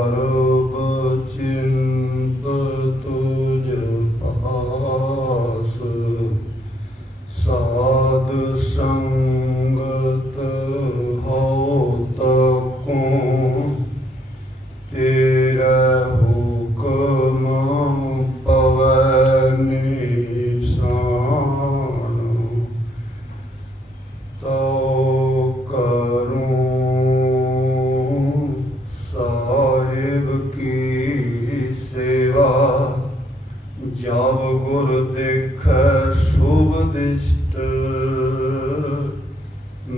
सर्व चिंत तुझ पास, साध संगत हो तकों, तेरा हुक्म पवै निशान। तो करूं साहिब की सेवा, जब गुर देख शुभ दिष्ट,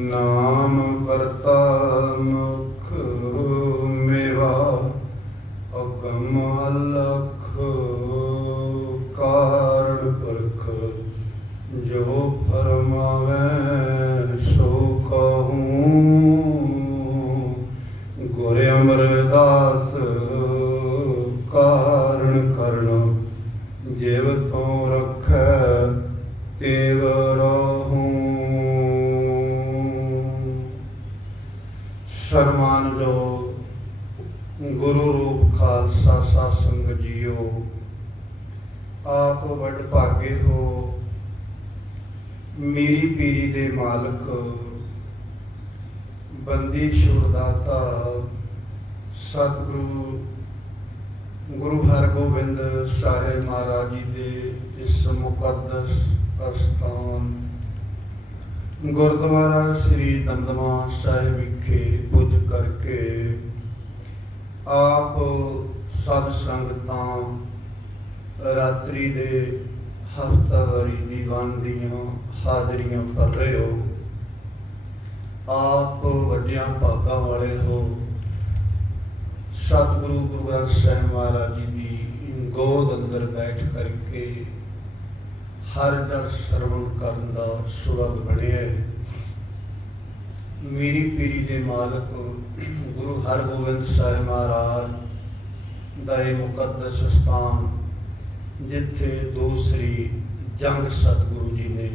नाम करता मुख मेवा, अगम अलख कारण परख, जो फरमावे सो कहूँ। गुर अमरदास कारण करण, जेव तो रखै तेव रहूं। शर्मान लो गुरु रूप खालसा साध संगत जीओ, आप वड भागे हो मेरी पीरी दे मालक, बंदी शुरदाता सतगुरु गुरु हरगोबिंद साहिब महाराज जी दे इस मुकद्दस अस्थान गुरुद्वारा श्री दमदमा साहिब विखे पुज करके आप सब संगतां रात्रि दे हफ्तावारी दीवान दियां हाजरियां भर रहे हो। आप वड्डियां भागां वाले हो। सतगुरु गुरु ग्रंथ साहिब महाराज जी की गोद अंदर बैठ करके हर जल श्रवण करन दा सुलभ बने। मेरी पीरी दे मालक गुरु हरगोबिंद साहिब महाराज दा मुकद्दस स्थान, जिथे दूसरी जंग सतगुरु जी ने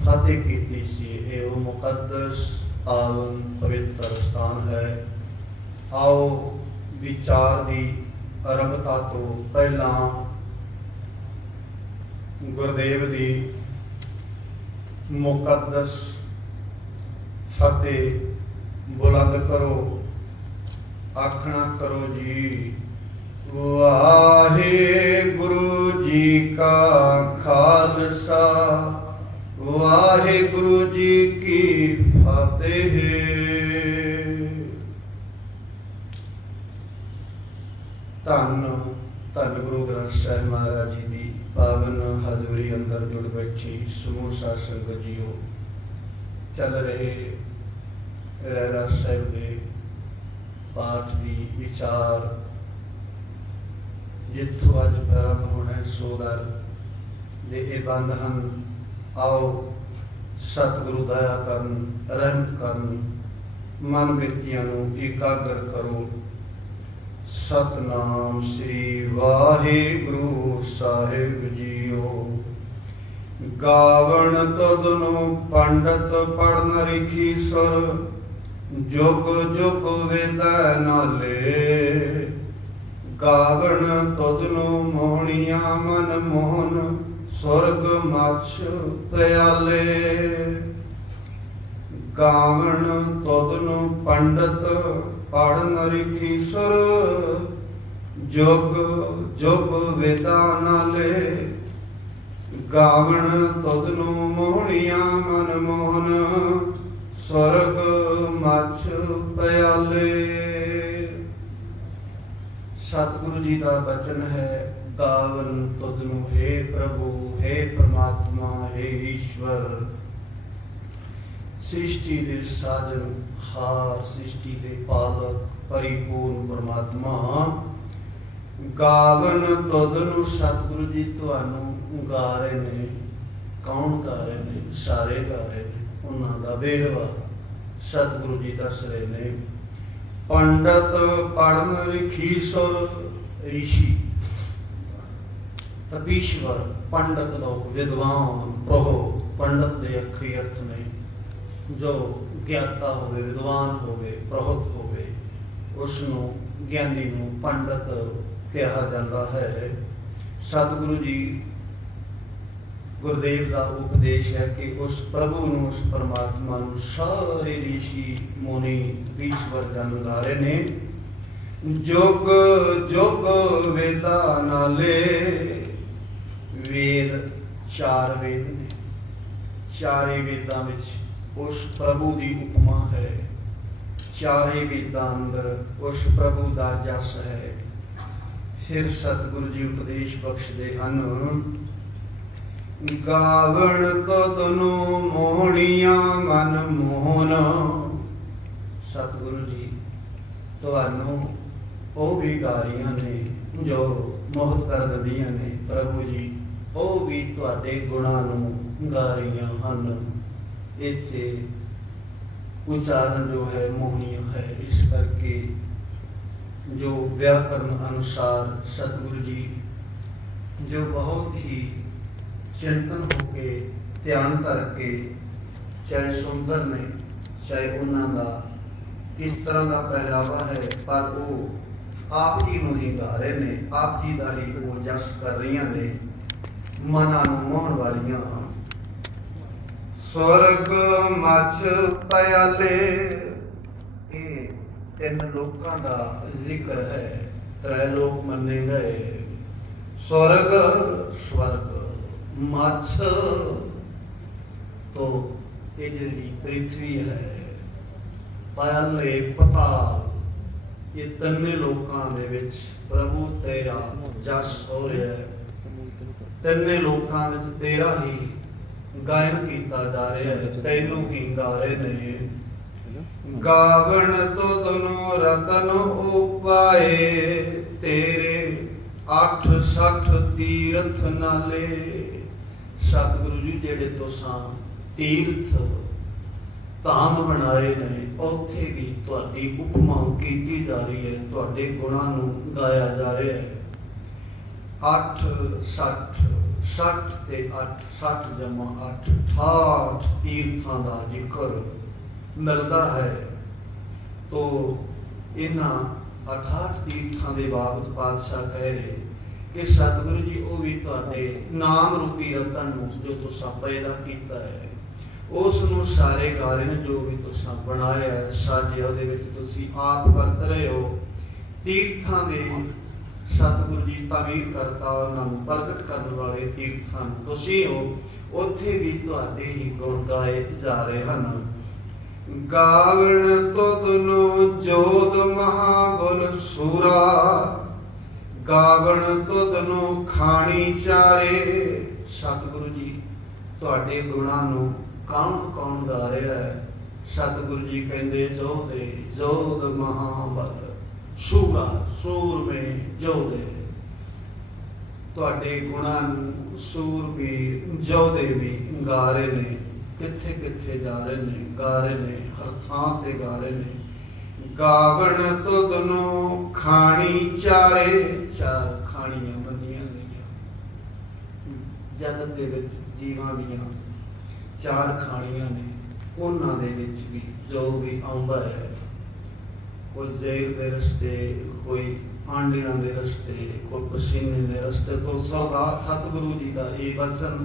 फतेह की सी, ये वो मुकद्दस पावन पवित्र स्थान है। आओ विचार की आरंभता तो पहला गुरदेव की मुकद्दस फतेह बुलंद करो, आखना करो जी। वाहिगुरु जी का खालसा, वाहिगुरु जी की फतेह। धन धन गुरु ग्रंथ साहिब महाराज जी की पावन हजूरी अंदर जुड़ बैठी समूह साध संगत जीओ, चल रहे रहरास साहिब के पाठ की विचार जिथों अज प्रारंभ होना है सोदर दे ए बंद हैं। आओ सतगुरु दया करन, रहमत करन, मन बिरतियां नूं एकाग्र करो। सतनाम श्री वाहिगुरु साहिब जीओ। गावण तदनु पंडित पढ़न रिखीसर, जुग जुग वेदा नाले। गावण तदनु मोहनिया मन मोहन, स्वर्ग मछ प्याले। गावण तदनु पंडित पढ़न रिखीसर, जुग जुग वेदा नाले। गावण तदनु मोहनिया मन मोहन, स्वर्ग मछ प्याले। सतगुरु जी का वचन है, गावन तुदनु हे प्रभु, हे परमात्मा, हे ईश्वर। सृष्टि दे साजन हार, सृष्टि दे पालक परिपूर्ण परमात्मा। गावन तुदनु सतगुरु जी तुहानू गा रहे ने। कौन गा रहे ने? सारे गा रहे ने। उन्हां दा वेरवा सतगुरु जी दस रहे ने। पंडित पढ़न रिखीसर, ऋषि तपीश्वर पंडित लोग विद्वान प्रोहोत। पंडित के अखरी अर्थ ने जो ज्ञाता होवे, विद्वान होवे, प्रोहत होवे, उसनूं ज्ञानी नूं पंडित कहा जाता है। सतगुरु जी गुरुदेव का उपदेश है कि उस प्रभु नूं, उस परमात्मा नूं सारे ऋषि मुनि ईश्वर जन गा रहे ने। जुग जुग वेदा नाले, वेद चार वेद ने, चारे वेदां विच उस प्रभु की उपमा है, चारे वेदां अंदर उस प्रभु का जस है। फिर सतगुरु जी उपदेश बख्शदे हन, गावण तुदनु मोहनिया मन मोहन। सतगुरु जी तुहानू वो भी गारियां ने जो मोहत कर दिंदियां ने, प्रभु जी वो भी तुहाडे गुणां नूं गा रहियां हन। इत्थे उच्चारण जो है मोहनिया है, इस करके जो व्याकरण अनुसार सतगुरु जी जो बहुत ही चिंतन होके ध्यान करके, चाहे सुंदर ने चाहे उन्होंने किस तरह का पहरावा है, पर वो आप जी नूं ही गा रहे ने, आप जी का ही वो जस कर रही ने, मनां नूं मोहण वालियां। स्वर्ग मच प्याले, ये तीन लोकां दा जिक्र है, त्रै लोक मन्ने गए। स्वर्ग स्वर्ग, मच तो ये जी पृथ्वी है, प्याले पताल, ये तिन्ने लोकां दे विच प्रभु तेरा जस हो रहा है। तिन्ने लोकां विच तेरा ही गायन किया जा रहा है, तैनू ही गा रहे ने। गावण तुदनु रतन उपाए, तेरे 860 तीर्थ नाले। सतगुरु जी जेड़े तुसां तीर्थ धाम बनाए ने, उत्थे भी तुहाडी उपमा की जा रही है, तुहाडे गुणां नूं गाया जा रहा है। 860 60 ते 8 60 जमा 8 68 तीर्थां दा जिक्र मिलता है। तो इन्हां 68 तीर्थां दे बाबत पातशाह कह रहे कि सतगुरु जी वो भी तुहाडे नाम रूपी रतन नूं जो तुसां पैदा कीता है, उस नूं सारे गा रहे हैं। जो भी तुसां बनाया है, साजे उहदे विच तुसीं आप वरत रहे हो। तीर्थां दे सतगुरु जी तामीर करता, उन्होंने प्रगट करने वाले तीर्थां तुसीं हो, उत्थे भी तुहाडे ही गुण गाए जा रहे हैं। गावण तुदनु जोध महाबुल सूरा, गावण तुदनु खाणी चारे। सतगुरु जी तुहाडे गुणां नूं कौन कौन गा रहा है? सतगुरु जी कहते जोधे जोध महाबल सूरा, सूर में जोधे। तुहाडे गुणां नूं सूरबीर जोधे भी गा रहे ने। किथे किथे जा रहे ने, गा रहे ने, हर थां ते गा रहे ने। गावण तुदनु खाणी चारे, चार खाणियां बनियां गईयां जगत दे विच, जीवां दियां चार खाणियां ने। उन्हां दे विच भी जो भी आउंदा है, कोई जेल दे रस्ते, कोई आंडियां दे रस्ते, कोई पसीने दे रस्ते, तो सरदार सतगुरु जी का ये वचन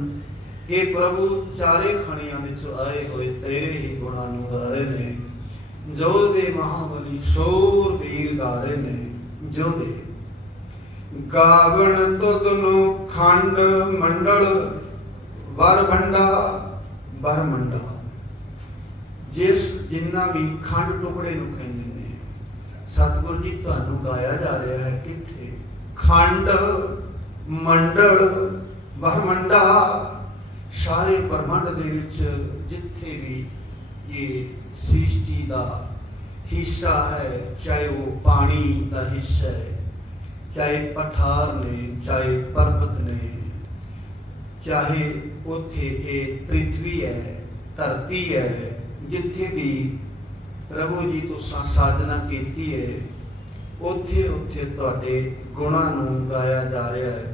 कि प्रभु चारे खाणियां विच आए हुए तेरे ही गुणां नूं गा रहे ने। जोधे महाबली शूरवीर गा रहे ने, जोधे। गावण तुदनु खंड मंडल वर भंडा, वर मंडा। जिस जिन्ना भी खंड टुकड़े नूं कहंदे ने, सतगुरु जी तुहानूं गाया जा रहा है किथे? खंड मंडल वर मंडा। सारे ब्रह्मंड दे विच जिथे भी ये सृष्टि का हिस्सा है, चाहे वो पानी का हिस्सा है, चाहे पठार ने, चाहे पर्वत ने, चाहे उथे ये पृथ्वी है, धरती है, जिथे भी प्रभु जी तुसां साधना कीती है, उथे उथे तुहाडे गुणां नूं गाया जा रहा है।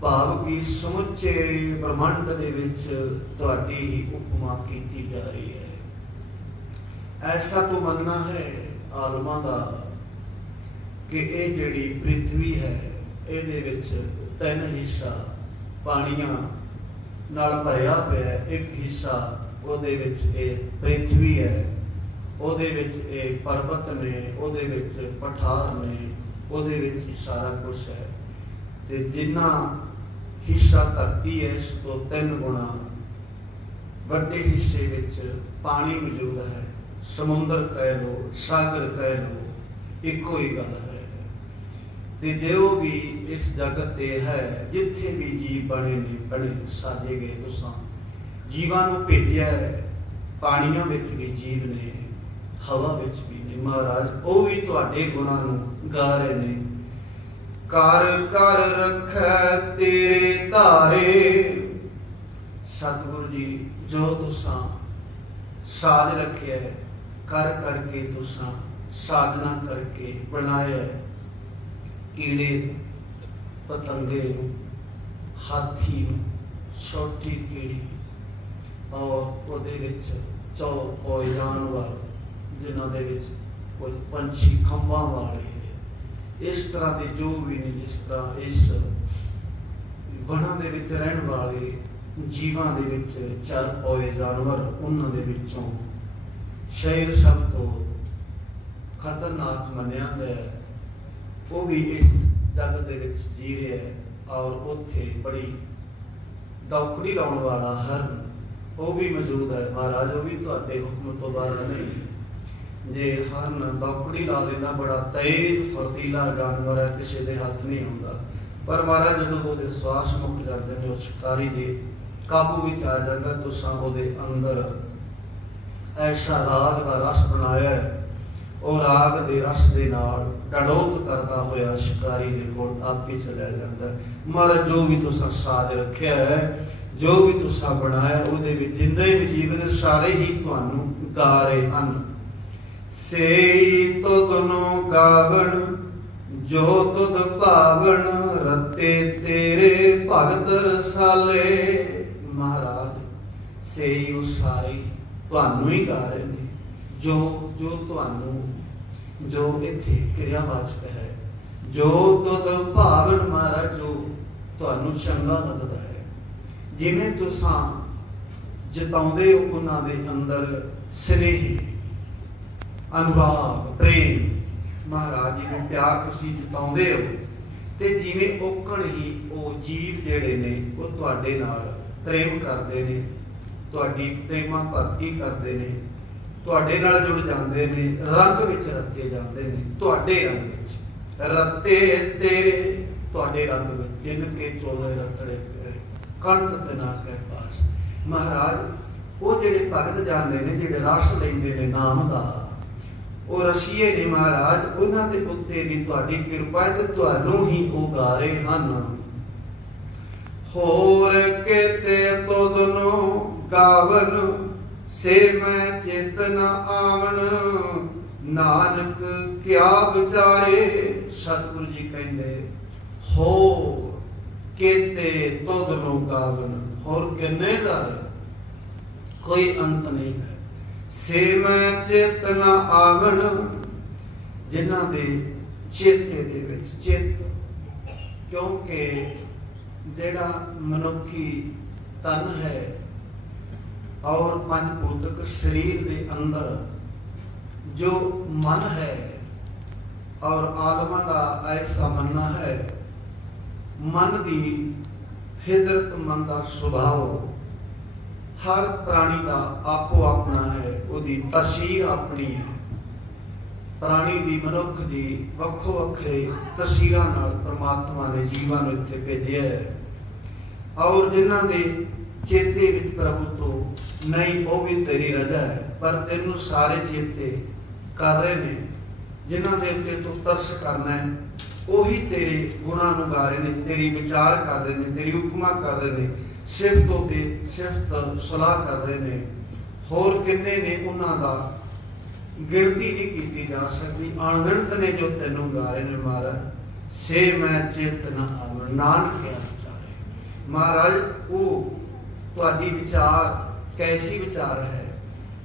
भाव की समुचे ब्रह्मांड दे विच तुहाडी ही उपमा कीती जा रही है। ऐसा तो मनना है आलमा दा कि ये जिहड़ी पृथ्वी है इहदे विच 3 हिस्सा पानियां नाल भरिया पिया है, एक हिस्सा उहदे विच ये पृथ्वी है, उहदे विच ये पर्वत ने, उहदे विच पठार ने, उहदे विच ही सारा कुछ है। ते जिन्ना हिस्सा धरती है इस तो 3 गुणा वड्डे हिस्से विच पानी मौजूद है। समुंदर कह लो, सागर कह लो, इको ही गल है। ते जो भी इस जगत ते है, जिथे भी जीव बने ने, बने साजे गए, तुसां जीवां नूं भेजिया है। पानियां विच भी जीव ने, हवा विच भी ने। महाराज वो भी तुहाडे गुणां नूं गा रहे ने। कर कर रखै तेरे धारे, सतगुरु जी जो तुसां साज रखे है, कर करके तुसां साधना करके बनाया है। कीड़े पतंगे नूं, हाथी नूं, छोटी कीड़ी और उहदे विच चौपोए जानवर जिन्हां दे विच कुछ पंछी खंभां वाले है। इस तरह के जो भी ने, जिस तरह इस वनां दे विच रहण वाले जीवां दे विच चौपोए जानवर, उन्हां दे विचों शेर सब तो खतरनाक मन्निया गया है। वो भी इस जगत दे विच जी रहा है। और उत्थे बड़ी दौकड़ी लाउण वाला हरन वो भी मौजूद है। महाराज वो भी तुहाडे हुक्म तो बाहर नहीं। जे हरन दौकड़ी ला लेना, बड़ा तेज फुर्तीला जानवर है, किसी के हथ नहीं आउंदा। पर महाराज जदों ਉਹਦੇ श्वास मुक जाते हैं, उस शिकारी के काबू में आ जाता, तुसां ਉਹਦੇ अंदर ऐसा राग का रस बनाया है। और राग के रस के नाल डडोक करता होया शिकारी दे कोल आप ही चलिया जाता है। महाराज जो भी तुसां साज रखिया है, जो भी तुसां बनाया, उहदे विच जिन्ने भी जीव ने सारे ही तुहानूं गा रहे हन। सेई तुधनो गावण जो तुध भावण, रते तेरे भगत रसाले। महाराज सेई वो सारे तुहानूं ही गा रहे ने, जो जो तुहानूं, जो इत्थे क्रियावाचक है, जो तुध भावण। महाराज जो तुहानूं चंगा लगदा है, जिवें तुसां जताउंदे हो उन्हां दे अंदर स्नेह, अनुराग, प्रेम। महाराज जिवें प्यार तुसीं जताउंदे हो, ते जिवें ओकण ही वो जीव जिहड़े ने वो तुहाडे नाल प्रेम करदे ने, तुहाडी प्रेमा भगती करदे ने, तुहाडे नाल जुड़ जांदे ने, रंग विच रते जांदे ने, तुहाडे रंग विच रते तेरे, तुहाडे रंग विच जिनके चोले रतड़े फेरे कंठ तना के पास। महाराज वो जिहड़े भगत जांदे ने, जिहड़े रस लैंदे ने नाम दा, वो रसीए ने। महाराज उन्हां दे उत्ते भी तुहाडी किरपा है, ते तुहानूं ही वो गा रहे हन। होर केते तुधनो गावन, से मैं चेतन आवन, नानक क्या विचारे। सतगुरु जी कहते हो केते तुधनो गावन, होर किन्ने गारे, कोई अंत नहीं है। से मैं चेतन आवन, जिन्हां दे चेते दे विच चित, क्योंकि जिहड़ा मनुखी तन है और पंचभूतक शरीर के अंदर जो मन है, और आत्मा का ऐसा मनना है, मन की फितरत, मन का स्वभाव हर प्राणी का आपो अपना है, उसकी तस्वीर अपनी है। प्राणी की, मनुख की वक्खो वक्खरे तस्वीरां नाल परमात्मा ने जीवां नूं इत्थे भेजिया है। और जिन्हां दे चेते विच प्रभु तो नहीं, वो भी तेरी रजा है, पर तेनू सारे चेते कर रहे ने, जिन्हां दे उत्ते तू तरस करना है, वही तेरे गुणां नूं गा रहे ने, तेरी विचार कर रहे ने, तेरी उपमा कर रहे ने, सिफतों ते सिफत सलाह कर रहे ने। होर किन्ने ने, उन्हां दा गिनती नहीं की जा सकती, अणगिणत ने जो तेनों गा रहे ने। महाराज से मैं चेतना आवन, नानक क्या विचारे। महाराज वो तुहाडी विचार कैसी विचार है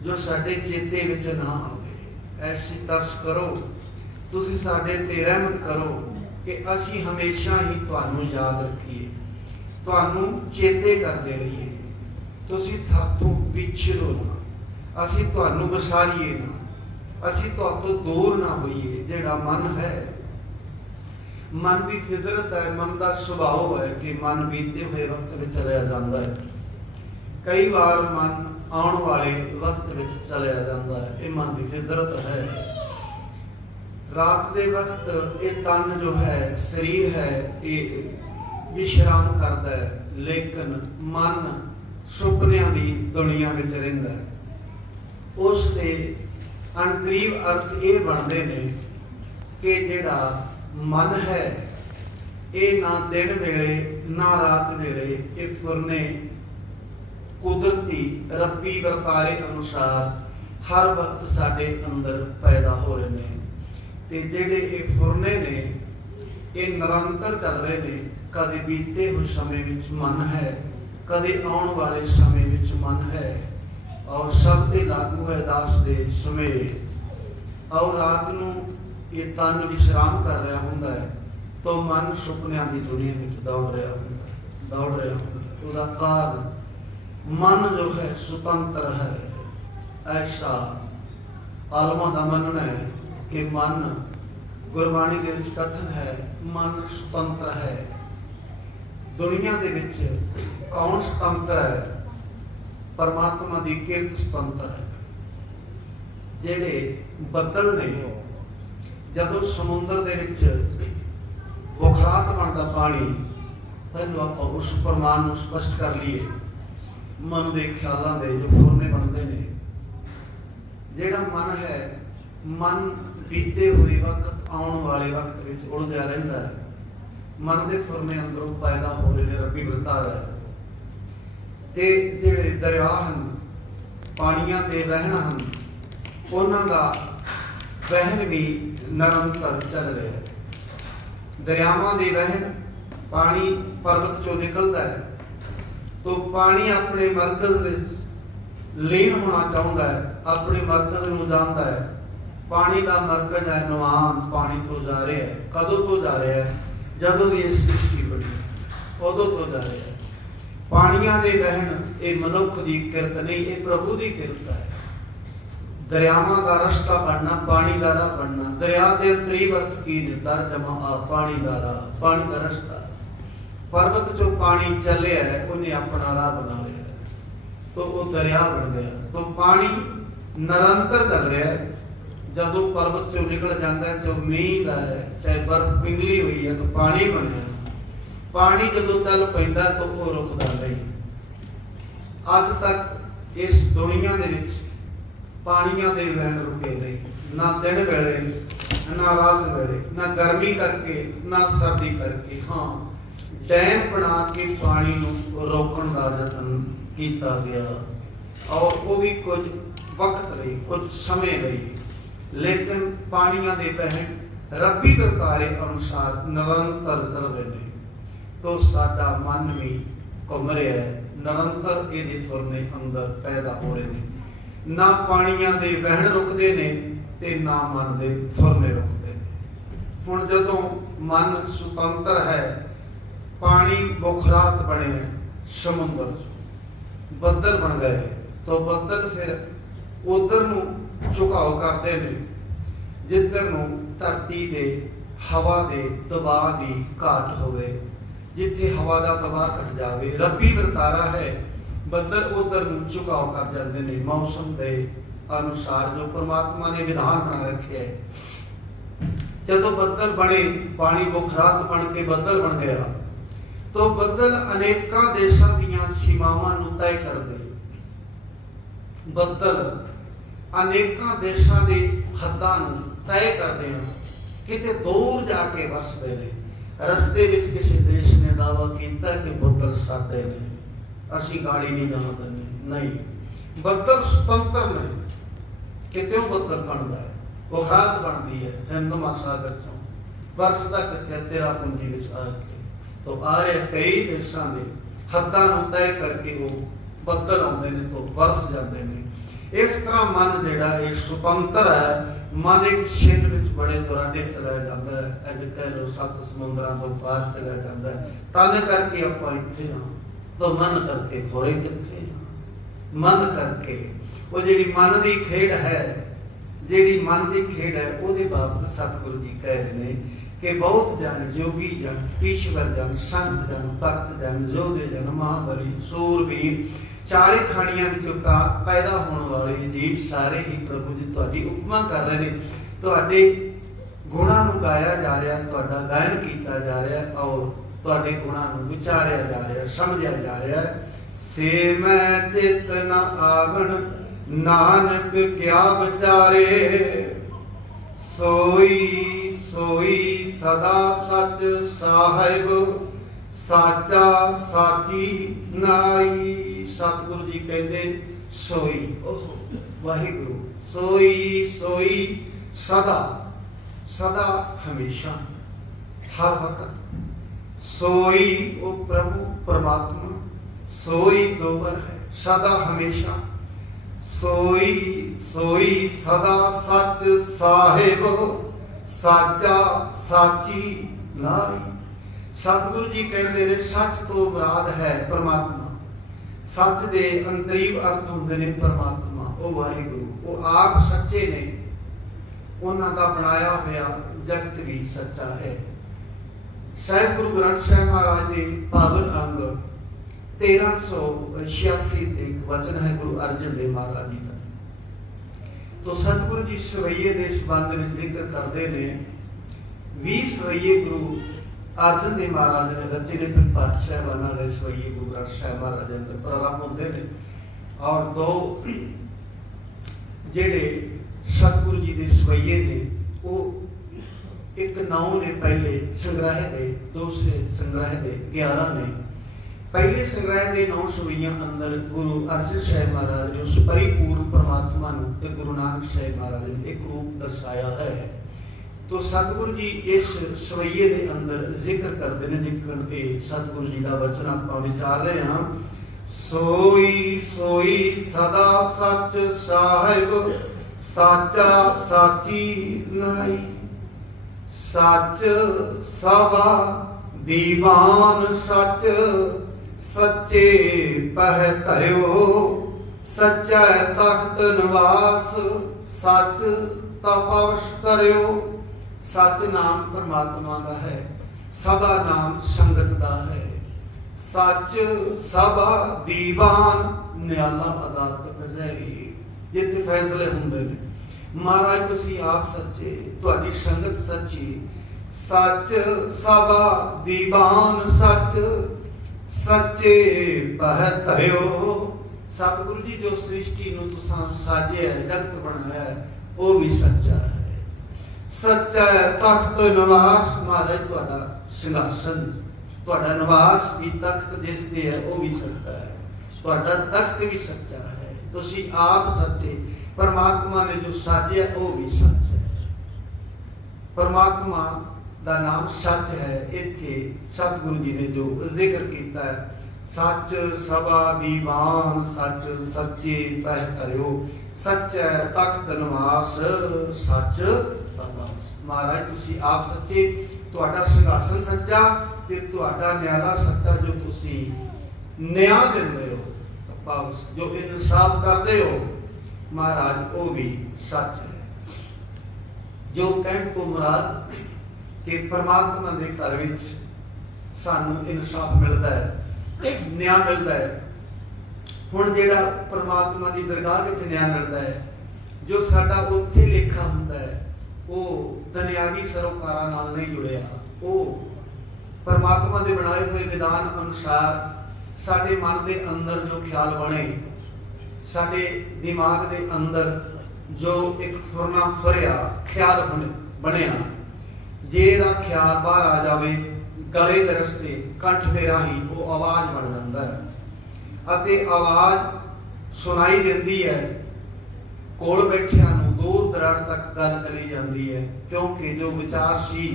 जो साडे चेते विच ना आवे। ऐसी तरस करो तुसीं साडे ते रहमत करो कि असीं हमेशा ही तुहानूं याद रखीए, तुहानूं चेते करते रहिए। तुसीं साथों विछड़ो ना, असीं तुहानूं विसारीए ना, असीं तुहातों दूर ना होइए। जिहड़ा मन है, मन की फितरत है, मन का सुभाव है कि मन बीते हुए वक्त में चलिया जाता है। कई बार मन आने वाले वक्त में चलिया जाता है, ये मन की फितरत है। रात के वक्त ये तन जो है, शरीर है, ये विश्राम करता है, लेकिन मन सुपनिया की दुनिया में रहिंदा है। उसके अणकरीब अर्थ ये बनते ने कि जिहड़ा मन है, ये ना दिन वेले ना रात वेले, ये फुरने कुदरती रब्बी वर्तारे अनुसार हर वक्त साडे अंदर पैदा हो रहे हैं। ते जिहड़े ये फुरने ने, ये निरंतर चल रहे हैं। कदे बीते हुए समय विच मन है, कदे आने वाले समय विच मन है, और सब दे लागू है दास दे समेत। और रात नूं ये तन विश्राम कर रहा हुंदा है, तो मन सुपनियां दी दुनिया में दौड़ रहा हुंदा है। उसदा कारण मन जो है स्वतंत्र है। ऐसा आलमा का मनना है कि मन, गुरबाणी दे विच कथन है, मन स्वतंत्र है। दुनिया दे विच कौन स्वतंत्र है? परमात्मा की किरत स्वतंत्र है। जेड़े बदल ने, जदों समुद्र दे विच बुखरात बनता पानी, पहलों आप उस प्रमाण को स्पष्ट कर लिए। मन के ख्यालों के जो फुरने बनते हैं, जेड़ा मन है, मन बीते हुए वक्त आने वाले वक्त में उलझा रहिंदा है। मन के फुरने अंदरों पैदा हो रहे हैं रब्बी वर्तारा। ते जिहड़े दरिया हन, पानियां दे वहन हन, उन्हां दा वहन भी निरंतर चल रहा है। दरियावां दे वहन, पानी पर्वत चों निकलता है, तो पानी अपने मरकज में लीन होना चाहता है, अपने मरकज में जानता है। पानी का मरकज है नवान, पानी तो जा रहा है। कदों तो जा रहा है? जदों की सृष्टि बनी है, उदों तो जा रहा है। पानियां दे वहन ये मनुख की किरत नहीं, ये प्रभु की किरत है। दरियावां का रस्ता बनना, पानी का राह बनना। दरिया के अंतरी अर्थ की तर्जमा आ पानी का राह, पानी का रस्ता। पर्वत जो पानी चले है, उन्हें अपना राह बना लिया है, तो वो दरिया बन गया। तो पानी निरंतर चल रहा है। जदों पर्वत चो निकल जाता है, चाहे मींह का है, चाहे बर्फ पिघली हुई है, तो पानी बनया। पानी जदों चल पैंदा तो वो रुकदा नहीं। अज तक इस दुनिया दे विच पानियां दे वहन रुके नहीं, ना दिन वेले ना रात वेले, ना गर्मी करके ना सर्दी करके। हाँ, डैम बना के पानी नूं रोकण दा यतन कीता गया, और वो भी कुछ वक्त लई, कुछ समय लई। लेकिन पानियां दे वहन रब्बी वर्तारे अनुसार निरंतर चल रहे हैं। तो साडा मन भी घूम रहा है, निरंतर ये फुरने अंदर पैदा हो रहे हैं। ना पानियां दे वहन रुकते ने, ते ना मन दे फुरने रुकते हैं। हुण जदों मन स्वतंत्र है, पानी बुखरात बने समुद्र चों, बदल बन गए, तो बदल फिर उधर नूं झुकाव करते हैं, जिधर नूं धरती दे हवा दे दबाव की घाट होवे। जिथे हवा का दबाव घट जाए, रब्बी वर्तारा है, बदल उधर झुकाव कर जाते हैं। मौसम के अनुसार जो परमात्मा ने विधान बना रखे है। जदों बदल बने, पानी बुखरात बन के बदल बन गया, तो बदल अनेकों देशों दीयां सीमावां नूं तय कर दे। बदल अनेकों देशों की हद्दां नूं तय करते हैं, किते दूर जाके वसते हैं। रस्ते विच किसी देश ने दावा किया कि बदल साडे ने, असीं गाड़ी नहीं जाण दिंदे। नहीं, बदल स्वतंत्र ने। कितों बदल बनता है, बुखारात बनती है हिंद महासागर चों, बरसदा किते चेरापूंजी विच आके। तो आ रहे कई देशों के हद्दां नूं तय करके वो बदल आउंदे ने, तो बरस जाते हैं। इस तरह मन जिहड़ा है स्वतंत्र है, मन एक छिन विच बड़े दुराडे चला जाता है, अज कह लो 7 समुद्रां तो पार चला जाता है। तन करके आपां इत्थे हां, तो मन करके खोरे कित्थे हां। मन करके वो जिहड़ी मन दी खेड है, जिहड़ी मन दी खेड है, उहदे बाबत सतगुरु जी कह रहे ने कि बहुत जन, योगी जन, ईश्वर जन, संत जन, भक्त जन, योधे जन, महाबली, सूरवीर, चारे खाणियां विचों पैदा होने वाले जीव सारे ही प्रभु जी तुहाडी उपमा कर रहे हैं। तुहाडे गुणां नूं गाया जा रहा है, तुहाडा गायन किया जा रहा है और तुहाडे गुणां नूं विचारिया जा रहा है, समझिया जा रहा है। से मैं चित न आवण नानक क्या विचारे, सोई सोई सदा सच साहिब, साचा साची नाई। सतगुरु जी कहते सोई, ओह वाहिगुरु, सोई सोई सदा, सदा हमेशा हर वक्त। सोई ओ प्रभु परमात्मा, सोई दोवर है सदा हमेशा। सोई सोई सदा सच साहिब, साचा साची नाई। सतगुरु जी कहते ने सच तो मुराद है परमात्मा, सच दे अंतरीव अर्थ होंदे ने परमात्मा, ओ वाहिगुरु, वो आप सच्चे ने, उन्हां दा बनाया होया जगत भी सच्चा है। साहिब गुरु ग्रंथ साहिब महाराज दे पावन अंग 1386 ते एक वचन है गुरु अर्जन देव महाराज जी का। तो सतगुरु जी सवैये दे संबंध में जिक्र करते ने 20 सवैये गुरु अर्जन देव महाराज ने रचे ने, फिर पाठ साहबाना दे सवैये गुरु ग्रंथ साहिब महाराज अंदर प्रारंभ होंदे ने। और 2 जेड़े सतगुरु जी दे सवैये ने वो एक 9 ने पहले संग्रह दे, दूसरे संग्रह दे 11 ने। पहले संग्रह दे 9 सवैयां अंदर गुरु अर्जन साहिब महाराज ने उस परिपूर्ण परमात्मा नूं ते गुरु नानक साहिब महाराज ने एक रूप दर्शाया है। तो सतगुरु जी इस सवैये दे अंदर जिक्र करते हैं, जिक्र सतगुरु जी का वचन आप विचार रहे हैं। सोई सोई सदा सच साहिब, साचा साची नाई। सच सवा दीवान सच, सच्चे पह धरियो। सच्चा तख्त निवास, सच तपवश करियो। सच नाम परमात्मा का है, सदा नाम संगत का है। सच सभा दीवान, न्याला अदालत कचहरी, जिथे फैसले होंदे ने। महाराज तुसी आप सच्चे, तुहाडी संगत सच्ची। सच सभा दीवान सच, सच्चे पह धरियो। सतगुरु जी जो सृष्टि नूं तुसां साजिया है, जगत बनाया है, वो भी सच्चा है। सच्चा तख्त निवास, महाराज तुहाडा सिंहासन, तुहाडा निवास भी तख्त जिस ते है वो भी सच्चा है, तुहाडा तख्त भी सच्चा है। तुसीं आप सच्चे, परमात्मा ने जो साजिया वो भी सच है। परमात्मा दा नाम सच है। इत्थे सतगुरु जी ने जो जिक्र किया है, सच सभा दीवान सच, सच्चे पह धरियो। सच तख्त निवास, सच महाराज तुसी आप सच्चे, तुहाडा सिंहासन सच्चा ते तुहाडा न्याला सच्चा। जो तुसी न्याय दिंदे हो, पावस जो इंसाफ करते हो महाराज, वो भी सच है। जो कहने को मुराद कि परमात्मा के घर विच सानू इंसाफ मिलता है, न्याय मिलता है। हुण जिहड़ा परमात्मा की दरगाह विच न्याय मिलता है, जो साडा उत्थे लेखा हुंदा है, वो दुनियावी सरोकारां नाल नहीं जुड़िया। वो परमात्मा के बनाए हुए विधान अनुसार साडे मन के अंदर जो ख्याल बने, साडे दिमाग के अंदर जो एक फुरना फुरिया ख्याल बनया, जे दा ख्याल बाहर आ जाए गले के रस्ते कंठ के राही वो आवाज़ बन जाता है। अते आवाज़ सुनाई देती है, कोल बैठिया नूं दूर दराड़ तक गल चली जाती है, क्योंकि जो विचार सी,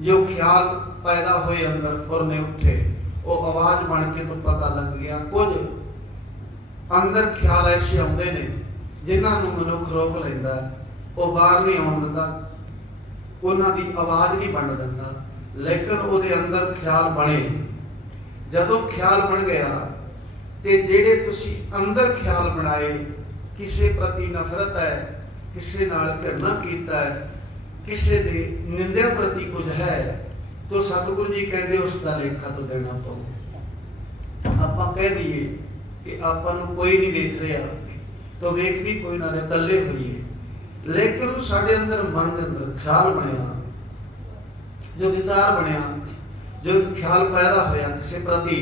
जो ख्याल पैदा हुए अंदर फुरने उठे, वो आवाज़ बन के तो पता लग गया। कुछ अंदर ख्याल ऐसे आते ने जिन्होंने मनुख रोक लेंदा, वो बाहर नहीं आउण दिंदा, उन्हां दी आवाज़ नहीं बन दिंदा, लेकिन उहदे अंदर ख्याल बने। जदों ख्याल बन गया ते जिहड़े तुसीं अंदर ख्याल बनाए, किसी प्रति नफरत है, किसी नाल घृणा कीता है, किसी दे निंदा प्रति कुछ है, तो सतगुरु जी कहते उसका लेखा तो देना पऊ। आपां कह दईए कि आपां नूं कोई नहीं देख रहा, तो वेख भी कोई ना रहे, कल्ले होइए, लेकिन साडे अंदर मन के अंदर ख्याल बनया, जो विचार बनया, जो ख्याल पैदा होया किसी प्रति,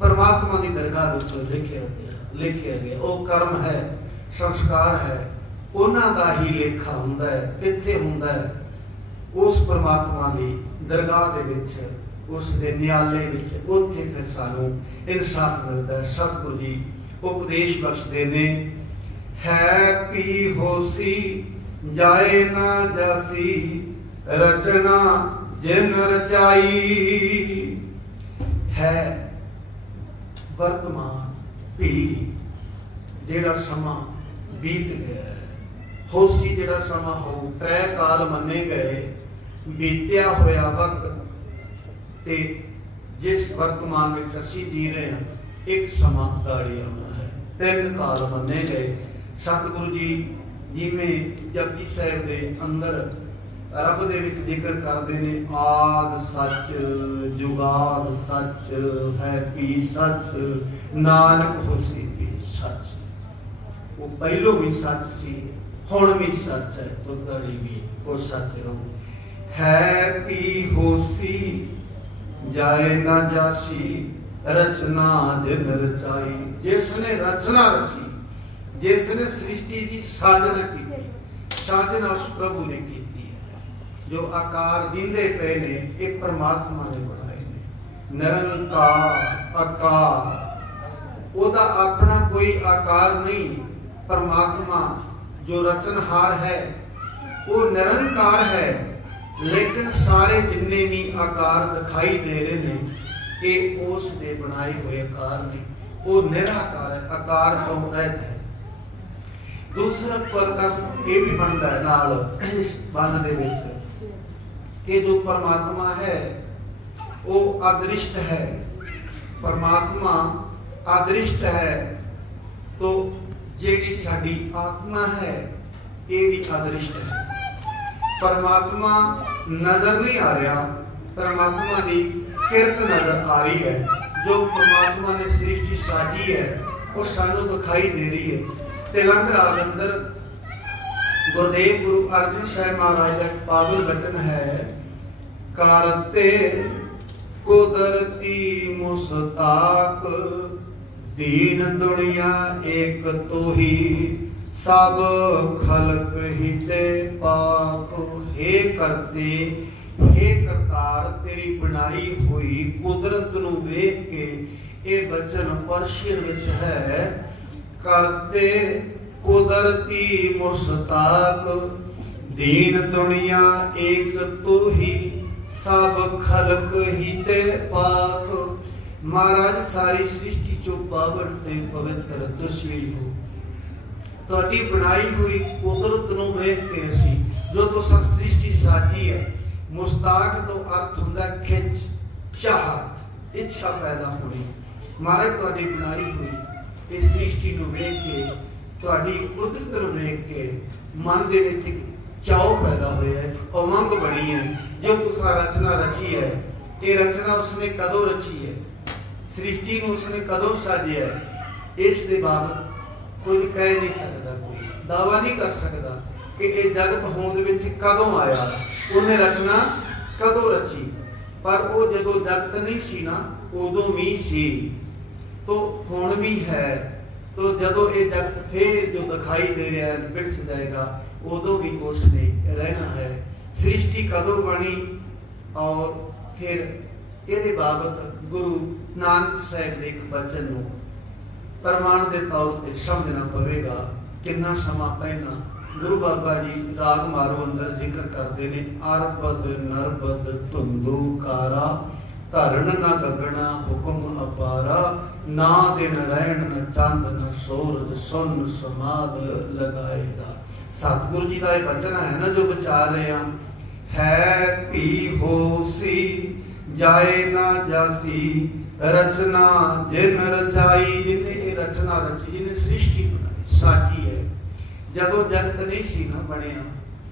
परमात्मा की दरगाह विच लिखिया गया। वो कर्म है, संस्कार है, उन्हां दा ही लेखा हुंदा है। कित्थे हुंदा है? उस परमात्मा की दरगाह दे विच, उस दे न्याले विच, उत्थे फिर सानू इंसाफ मिलता है। सतगुरु जी उपदेश बख्शदे ने, है पी होसी जाए ना जासी, रचना जिन रचाई। है वर्तमान भी जेड़ा समा बीत गया है, होसी जेड़ा समा हो, त्रै काल मन्ने गए, बीत्या होया वक्त ते जिस वर्तमान में असीं जी रहे हैं, एक समा गाड़ी आना है। तीन काल मन्ने गए। सतगुरु जी जिवें जपजी साहिब दे अंदर रब दे विच जिक्र करते ने, आद सच जुगाद सच, है पी सच, नानक होसी भी सच। वो पहलों भी सच सी, हुण भी सच है, तो घड़ी भी वो सच रहू। है पी होसी जाए ना जासी, रचना जिन रचाई। जिसने रचना रची, जिसने सृष्टि की साधना की, साधना उस प्रभु ने की। जो आकार दिंदे पे ने, एक परमात्मा ने बनाए ने। निरंकार आकार, ओदा अपना कोई आकार नहीं। परमात्मा जो रचनहार है वो निरंकार है, लेकिन सारे जिन्ने भी आकार दिखाई दे रहे ने, ये उस दे बनाए हुए आकार ने। वो निराकार है, आकार तो रहित है। दूसरा प्रकार ये भी बनता है नाल इस बन दे विच कि जो परमात्मा है वो अदृष्ट है। परमात्मा अदृष्ट है, तो जेड़ी साडी आत्मा है ये भी अदृष्ट है। परमात्मा नजर नहीं आ रहा, परमात्मा की किरत नजर आ रही है। जो परमात्मा ने सृष्टि साजी है वो सानू दिखाई दे रही है। तिलक राग अंदर गुरुदेव गुरु अर्जन साहिब महाराज का पावन वचन है, करते कुदरती मुस्ताक, दीन दुनिया एक तो ही, सब खलक हिते पाक। हे करते, हे करतार, तेरी बनाई हुई कुदरत नूं वेख के ये वचन पर्शियन विच है, करते कुदरती मुस्ताक, दीन दुनिया एक तो ही, सब खलक हिते पाक। महाराज सारी सृष्टि चो पावन ते पवित्र तुसी हो। तुहाडी बनाई हुई कुदरत नूं वेख के असीं जो तुसां सृष्टि साजी है, मुस्ताक तो अर्थ हुंदा खिच, चाहत, इच्छा पैदा होनी। महाराज तुहाडी बनाई हुई इस सृष्टि नूं वेख के, तुहाडी कुदरत नूं वेख के मन दे विच एक चाव पैदा होया है, उमंग बनी है। जो तुसां रचना रची है, ये रचना उसने कदों रची है, सृष्टि नूं उसने कदों साजिया है, इस दे बाबत कोई कह नहीं सकता, कोई दावा नहीं कर सकता कि ये जगत होंद विच कदों आया, उन्हें रचना कदों रची। पर वो जदों जगत नहीं सी ना, उदों भी सी, तो हुण भी है। तो जदों ये जगत फिर जो दिखाई दे रहा है बिछ जाएगा, उदों भी उसने रहना है। सृष्टि कदों बनी और फिर ये बाबत गुरु नानक साहिब के एक वचन नूं प्रमाण के तौर पर समझना पवेगा। कितना समा पहला गुरु बाबा जी राग मारो अंदर जिक्र करते ने, अरबद नरबद धुंधु कारा, धरन न गगना हुक्म अपारा, ना दिन रहन न चंद न सूरज सुन समाद लगाएदा। सतगुरु जी का यह वचन है ना जो विचार रहे हैं, है भी होसी जाए ना जासी रचना जिन रचाई। जिन्हें ये रचना रची, जिन्हें सृष्टि बनाई साची है। जदों जगत नहीं सी ना बनया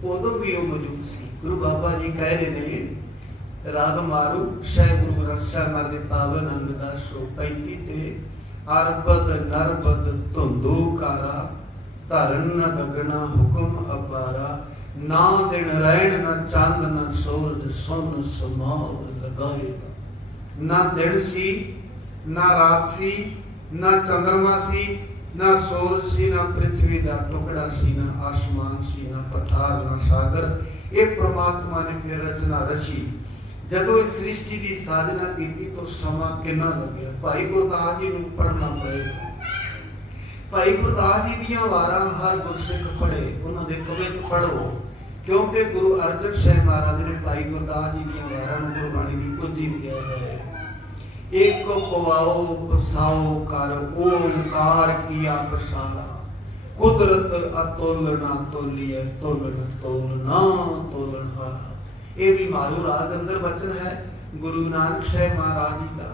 उदों भी वो मौजूद सी। गुरु बाबा जी कह रहे ने राग मारू सह गुरु ग्रंथ साहिब महाराज दे पावन अंग 1035 ते अरबद नरबद धुंधो कारा धरन न गगना हुक्म अपारा ना दिन रैन न चंद न सूरज सुन समाव लगाएगा। ना दिन सी ना रात सी ना चंद्रमा सी ना सूरज सी ना पृथ्वी का टुकड़ा सी ना आसमान सी ना पठार ना सागर। ये परमात्मा ने फिर रचना रची। जदों इस सृष्टि की साधना की तो समा कितना लगे। भाई गुरदास जी को पढ़ना पड़ेगा। भाई गुरदास जी दियां वारां हर गुरसिख पढ़े, उन्होंने कवित पढ़ो, क्योंकि गुरु अर्जन साहिब महाराज ने भाई गुरदास जी दियां वारां गुरबाणी की कुंजी दिया है। एक पवाओ पसाओ कर ओंकार किया बसाला कुदरत अतोलना तोलिए तोलन तोलना तोलन हारा। ये भी मारू राग अंदर वचन है गुरु नानक साहिब महाराज जी का।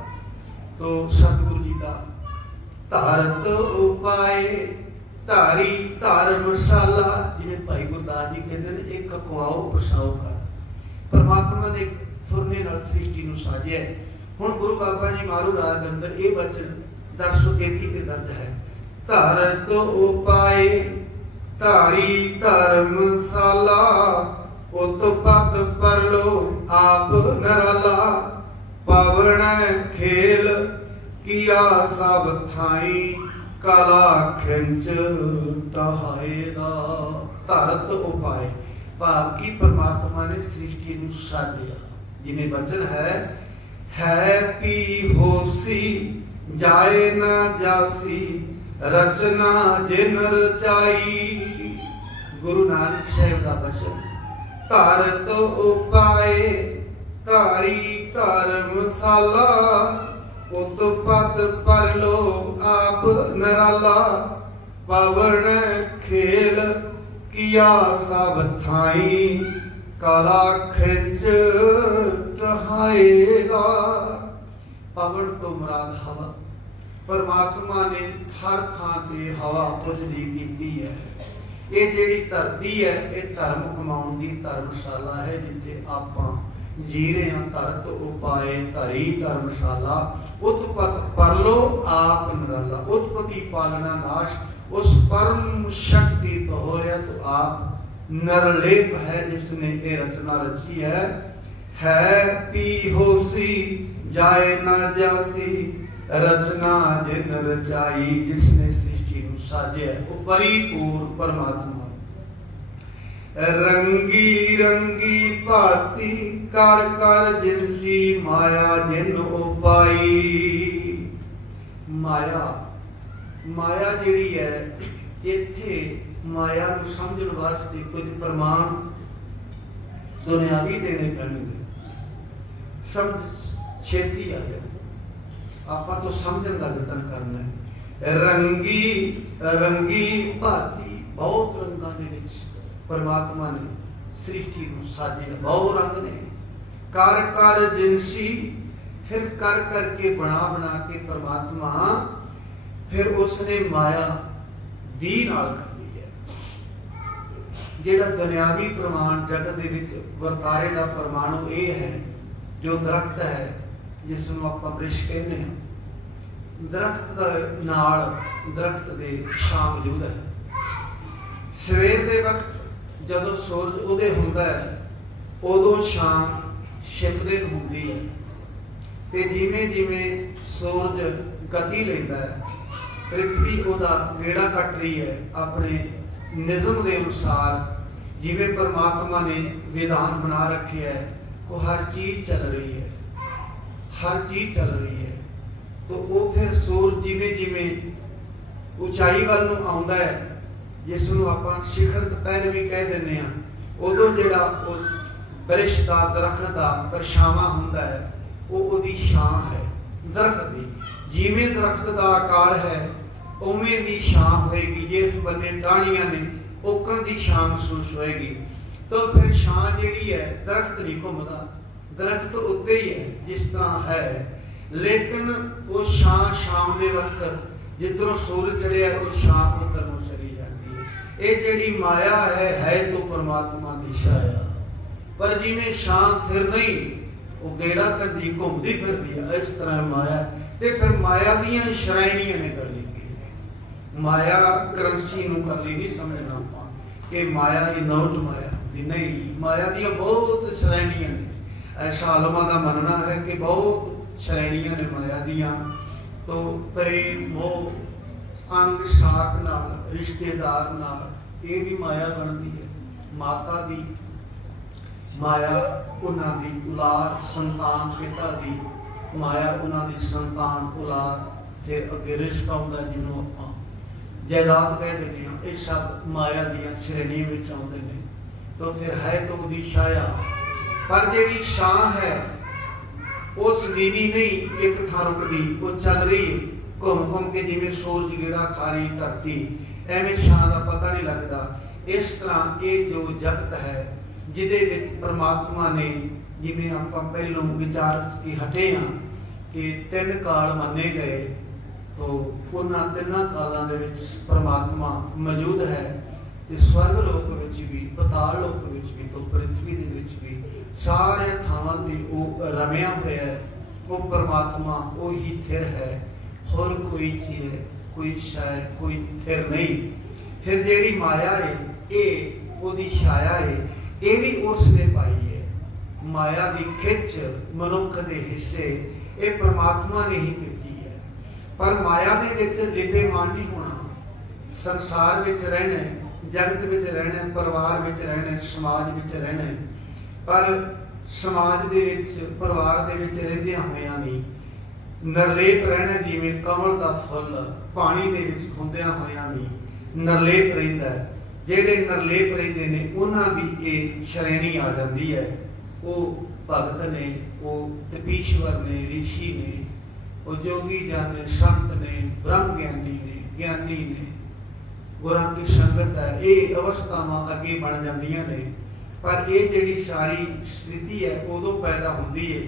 तो सतगुरु जी का धारत उपाय धारी धर्मशाला, जिवें भाई गुरदास जी कहते हैं एक कवाओ पसाओ कर। परमात्मा ने फुरने नाल सृष्टि नूं साजिया। हुण गुरु बाबा जी मारू राग अंदर ये वचन 1033 ते दर्ज है। धारत उपाय धारी धर्मशाला उत्पत परलो आप नराला पावण खेल किया सब थाई काला खिंच टहाएदा। धारत उपाय भाव की परमात्मा ने सृष्टि नूं साजिया। जिवें वचन है पी होसी जाए ना जासी रचना जिन रचाई। गुरु नानक साहिब का वचन धारत उपाय धारी धर्मशाला उत्पत परलो आप नराला पावण खेल किया सब थाई काला खिंच टहाएगा। पवन तो मुराद हवा। परमात्मा ने हर थां ते हवा पुजदी कीती है। ये जिहड़ी धरती है ये धर्म कमाउण दी धर्मशाला है, जिथे आपां जी रहे हैं। धरत उपाय धरी धर्मशाला उत्पत परलो आप नराला। उत्पत्ति पालना नाश उस परम शक्ति तो हो रहा, तो आप नरलेप है जिसने ये रचना रची है पी होसी जाए ना जासी रचना जिन रचाई। जिसने सृष्टि को साजे है वो परिपूर्ण परमात्मा। रंगी रंगी भांति कर कर जिनसी माया जिन उपाई। माया माया जिहड़ी है इत्थे माया को समझण वास्ते कुछ प्रमाण दुनियावी देने पैणगे। समझ छेती आ जाए, आपां तो समझण का जतन करना है। रंगी रंगी भांति बहुत रंगां दे विच परमात्मा ने सृष्टि को साजिया। बहुत रंग ने। कर कर जिनसी फिर कर करके बना बना के परमात्मा फिर उसने माया भी नाल कर ली है। जिहड़ा दुनियावी प्रमाण जगत दे विच वरतारे दा परमाणु ये है जो दरख्त है जिसनूं आपां वृक्ष कहने हैं। दरख्त दा नाल दरख्त दे छां मौजूद है। सवेर दे वक्त जदों सूरज उदय हुंदा है उदों छां छिपदे हुंदी है, ते जिवें जिवें सूरज गति लैंदा है पृथ्वी उहदा गेड़ा कट रही है अपने निज़म के अनुसार। जिवें परमात्मा ने विधान बना रखे है को हर चीज चल रही है, हर चीज चल रही है। तो वो फिर सूरज जिवें जिवें ऊंचाई वाल नूं आउंदा है जिसनूं आपां शिखर दुपहर भी कह दिंदे हां, उदों जिहड़ा वृक्ष दा दरख्त दा परछावां हुंदा है वो उहदी छां है दरख्त दी। जिवें दरख्त दा आकार है उवें दी छां होएगी। जिस बन्ने टाहणियां ने ओकण की छां महसूस होएगी। तो फिर छां जिहड़ी है, दरख्त नहीं घूमता, दरख्त उत्ते ही है जिस तरह है, लेकिन वो छां शाम के वक्त जिधरों सूरज चढ़िया वो छां उधर नूं चली जाती है। ये जिहड़ी माया है तो परमात्मा की छाया, पर जिवें छां थिर नहीं, वो गेड़ा करदी घूमती फिरदी है, इस तरह माया। ते फिर माया दीयां श्रेणियां निकल गई। माया करंसी नूं कदी नहीं समझना आपां कि माया ही नोट माया नहीं, माया दी बहुत श्रेणियां ने। ऐसा आलमा का मनना है कि बहुत श्रेणियां ने माया दियां। तो प्रेम मोह, अंग साक नाल, रिश्तेदार नाल, ये भी माया बनती है। माता दी माया, उन्हां दी औलाद संतान, पिता दी माया उन्हां दी संतान औलाद, फिर अगे रिश्क आउंदा जिन्हों आपां जायदाद कह दिंदे हां, ये सब माया दी श्रेणियां विच आउंदे ने। तो फिर है तो उहदी छाया, पर जिहड़ी छां है वो सदीवी नहीं, एक थां रुकदी, वो चल रही है घूम घूम के, जिवें सूरज गेड़ा खा रही धरती, एवें छां का पता नहीं लगता। इस तरह ये जो जगत है जिहदे विच परमात्मा ने, जिवें आपां पहलों विचार के हटे हाँ कि 3 काल मन्ने गए, तो उन्हां 3 कालों दे विच परमात्मा मौजूद है। ते स्वर्ग लोक विच भी, पताल लोक विच भी, तो पृथ्वी दे विच भी, सारे थावां ते वो रमिया होया है। वो परमात्मा वो ही थिर है, होर कोई चीज कोई शाय कोई थिर नहीं। फिर जिहड़ी माया है ये ओदी छाया है, ये भी उसने पाई है। माया दी खिच मनुख दे हिस्से ये परमात्मा ने ही कीती है, पर माया दे विच लिपे मान नहीं होना। संसार विच रहना, जगत विच रहना, परिवार विच रहना, समाज विच रहना, पर समाज दे विच परिवार दे विच रहिंदियां होइयां भी नरलेप रहना, जिवें कमल दा फुल पानी दे विच हुंदियां होइयां भी नरलेप रहिंदा है। जिहड़े नरलेप रहिंदे ने उन्हां दी ये श्रेणी आ जांदी है। वो भगत ने, वो तपीश्वर ने, ऋषि ने, वो जोगी जन ने, संत ने, ब्रह्म ज्ञानी ने, ज्ञानी ने, गुरां की संगत है, ये अवस्थावां अगे बन जांदियां ने। पर ये जिहड़ी सारी स्थिति है उदों पैदा होंदी है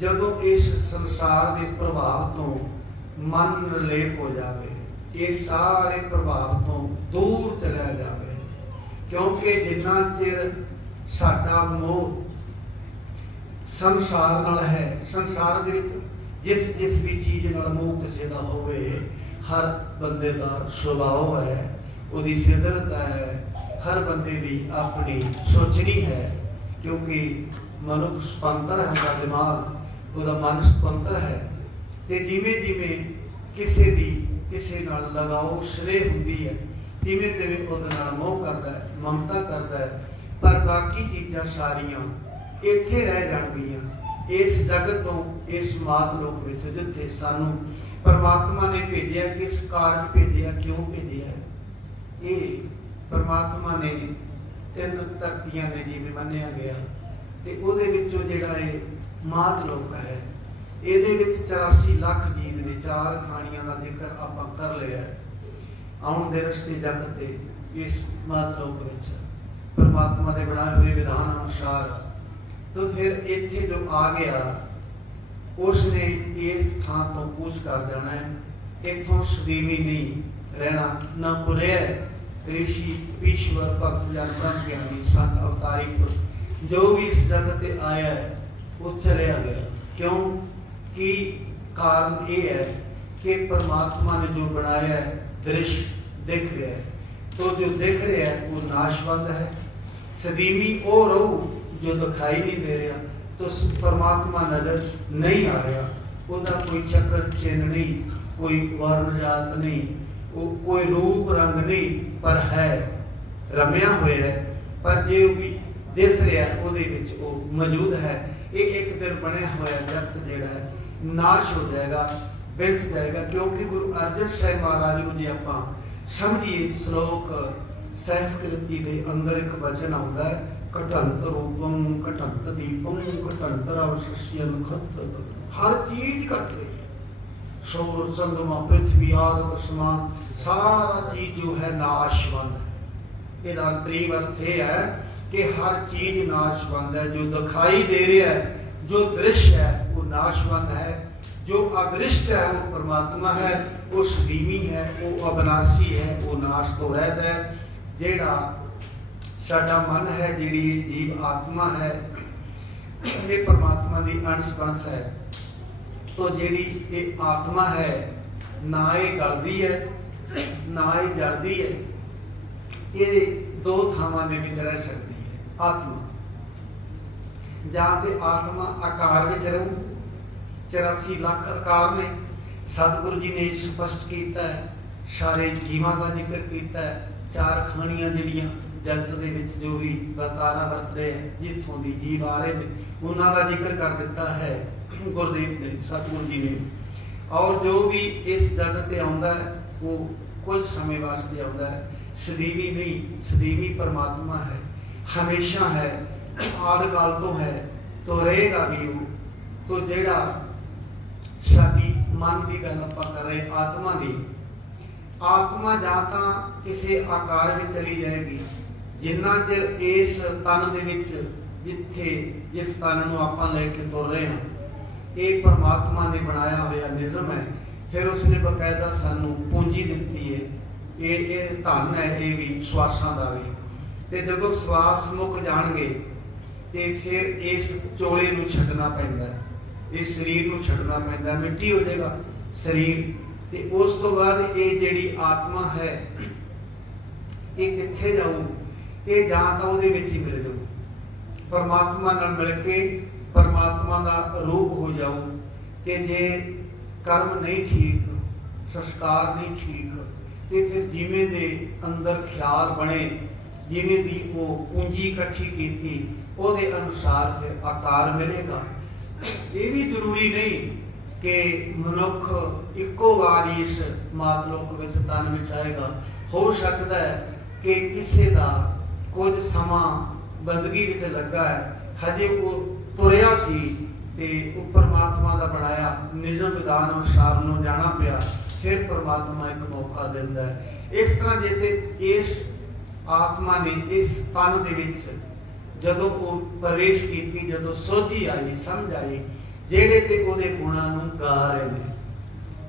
जदों इस संसार के प्रभाव तो मन निर्लेप हो जाए, ये सारे प्रभाव तो दूर चला जाए। क्योंकि जिन्ना चिर साडा मोह संसार नाल है, संसार दे विच जिस जिस भी चीज़ नाल मोह किसी का होवे, हर बंदे का सुभाव है, उहदी फितरत है, हर बंदे की अपनी सोचनी है। क्योंकि मनुख स्वतंत्र है, उसका दिमाग, उसका मन स्वतंत्र है। तो जिमें जिमें किसी दी किसी नाल लगाओ स्नेह हुंदी है, तिवें तिवें उहदे नाल मोह करता है, ममता करता है। पर बाकी चीज़ां सारियां इत्थे रह जाणगीआं इस जगत तो, इस मात लोक विच जिथे सानू परमात्मा ने भेजिया, किस कारज भेजिया, क्यों भेजिया। ये परमात्मा ने 3 धरतियां ने जिवें मन्निया गया, ते उहदे विचों जिहड़ा ये मात लोक है, इहदे विच 84 लाख जीव ने। 4 खाणियां दा जिक्र आपां कर लिया है। आउण दे रस्ते जगत दे इस मात लोक विच परमात्मा दे बनाए हुए विधान अनुसार, तो फिर इत्थे जो आ गया उसने इस थां तो कूच कर जाना है। इत्थों सदीवी नहीं रहना, न पुरे ऋषि, ईश्वर, भक्त जन, ब्रह्म ज्ञानी, संत, अवतारी पुरख जो भी इस जगत पे आया है वो चलिया गया। क्यों कि कारण ये है कि परमात्मा ने जो बनाया है दृश्य दिख रहा है, तो जो दिख रहा है वो नाशवंत है। सदीवी वो रहू जो दिखाई नहीं दे रहा, तो परमात्मा नजर नहीं आ रहा। उसका कोई चक्कर चिन्ह नहीं, कोई वर्ण जात नहीं, वो कोई रूप रंग नहीं, पर है रमिया हुआ है। पर जो भी दिस रहा है उहदे विच वो मौजूद है। ये एक दिन बनया हुआ जगत जिहड़ा है नाश हो जाएगा, बिरस जाएगा। क्योंकि गुरु अर्जन साहिब महाराज को जे आपां समझिए, श्लोक संस्कृति के अंदर एक वचन आता है, घटंत रूपम घटंत दीपम घटंत अवशिष्य नक्षत्र। हर चीज घट रही है, सौर चंद्रमा पृथ्वी आदि आसमान सारा चीज जो है नाशवंत है। ਇਹਦਾ ਅੰਤਰੀਮ ਅਰਥ ਇਹ ਹੈ कि हर चीज नाशवंत है। जो दिखाई दे रहा है, जो दृश्य है वो नाशवंत है, जो अदृश्य है वो परमात्मा है, वो सदीवी है, वो अविनाशी है, वो नाश तो रहता है। जेड़ा साडा मन है, जिहड़ी जीव आत्मा है, ये परमात्मा की अंश बंस है। तो जिहड़ी ये आत्मा है ना ये गलदी है ना ये जलदी है, ये दो थावां दे विच रह सकती आत्मा। जहाँ पे आत्मा आकार में रहू, 84 लाख आकार ने सतगुरु जी ने स्पष्ट किया है, सारे जीवां का जिक्र किया है। 4 खानियां जिहड़ियां जगत दे विच जो भी वर्तारा वरत रहे हैं, जिथों दी जीव आ रहे हैं, उन्हां दा जिक्र कर दिता है गुरदेव ने, सतगुरु जी ने। और जो भी इस जगत ते आउंदा है वो कुछ समय वास्ते आउंदा है, सदीवी नहीं, सदीवी परमात्मा है, हमेशा है, आदि काल तो है, तो रहेगा भी वो। तो जेड़ा साडी मन की गल आपां कर रहे आत्मा की, आत्मा जां तां किसी आकार में चली जाएगी, जिन्ना चिर इस तन दे विच जिथे जिस तन नूं आपां लेके तुर रहे हैं, ये परमात्मा ने बनाया हुआ निज़म है। फिर उसने बकायदा सानू पूंजी दिती है, ये धन है, ये भी श्वासां दा भी। ते जदों श्वास मुक जाणगे ते फिर इस चोले नूं छड्डना पैंदा है, इस शरीर नूं छड्डना पैंदा, मिट्टी हो जाएगा शरीर। ते उस तो बाद ये जिहड़ी आत्मा है ये कित्थे जाऊ, ये जां तां उहदे विच ही मिल जाऊ, परमात्मा नाल मिल के परमात्मा दा रूप हो जाऊ। ते जे कर्म नहीं ठीक, संस्कार नहीं ठीक, ते फिर जिवें दे अंदर ख्याल बने, जिवें दी वो पूंजी इकट्ठी की, उहदे अनुसार फिर आकार मिलेगा। ये भी जरूरी नहीं कि मनुख इक्को बार इस मातलोक विच तन विच आएगा। हो सकता है कि किसी का कुछ समा बंदगी विच लगा है, हजे वो तुरिया सी ते वो परमात्मा का बनाया निजम विधान अनुसार उन्होंने जाना पिया, फिर परमात्मा एक मौका देता है। इस तरह जे इस आत्मा ने इस तन दे विच जदों वो प्रवेश की, जदों सोची आई, समझ आई, जेड़े ते उहदे गुणां नूं गा रहे ने,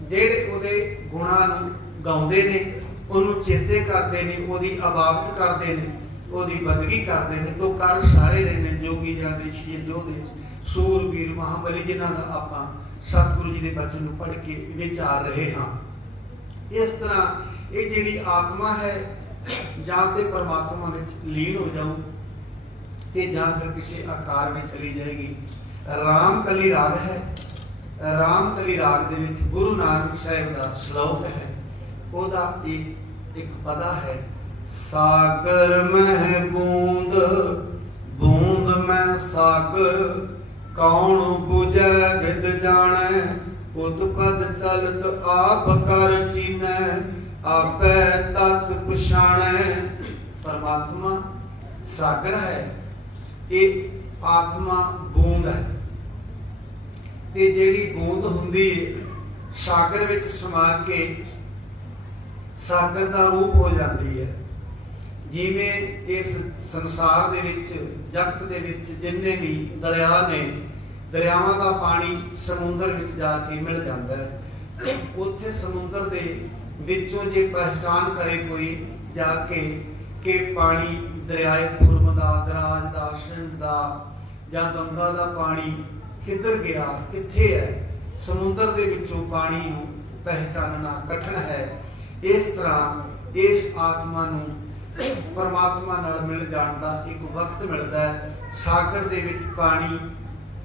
जेड़े उहदे गुणां नूं गाउंदे ने, उहनूं चेते करदे ने, उहदी अबादत करदे ने, उहदी बंदगी करदे ने, तो कर सारे रहे ने जोगी जान ऋषि जोधे सूरबीर महाबली, जिन्हां दा आपां सतगुरु जी दे बचन नूं पढ़ के विचार रहे हाँ। इस तरह ये जिहड़ी आत्मा है जां ते परमात्मा में लीन हो जाऊ, ते जां फिर किसी आकार में चली जाएगी। रामकली राग है, रामकली राग दे विच गुरु नानक साहिब दा श्लोक है, ओदा एक पदा है, सागर में बूंद बूंद में सागर, कौन बुझे विद जाने, उतपद चलत आप कर चीने, आपे तत् पछाणे। परमात्मा सागर है, ये आत्मा बूंद है, ते जिहड़ी बूंद हुंदी सागर विच समा के सागर का रूप हो जाती है। जिवें इस संसार दे विच जगत दे विच जिन्ने भी दरिया ने, दरियावां का पानी समुंदर विच जाके मिल जाता है। उत्थे समुंदर दे विचों जे पहचान करे कोई जाके कि पानी दरियाए खुरम दा, दराज दा, सिंध दा जां गंगा दा पानी किधर गया, कित्थे है, समुंदर दे विचों पानी नूं पहचानना कठिन है। इस तरह इस आत्मा नूं परमात्मा नाल मिल जाण दा एक वक्त मिलता है। सागर दे विच पानी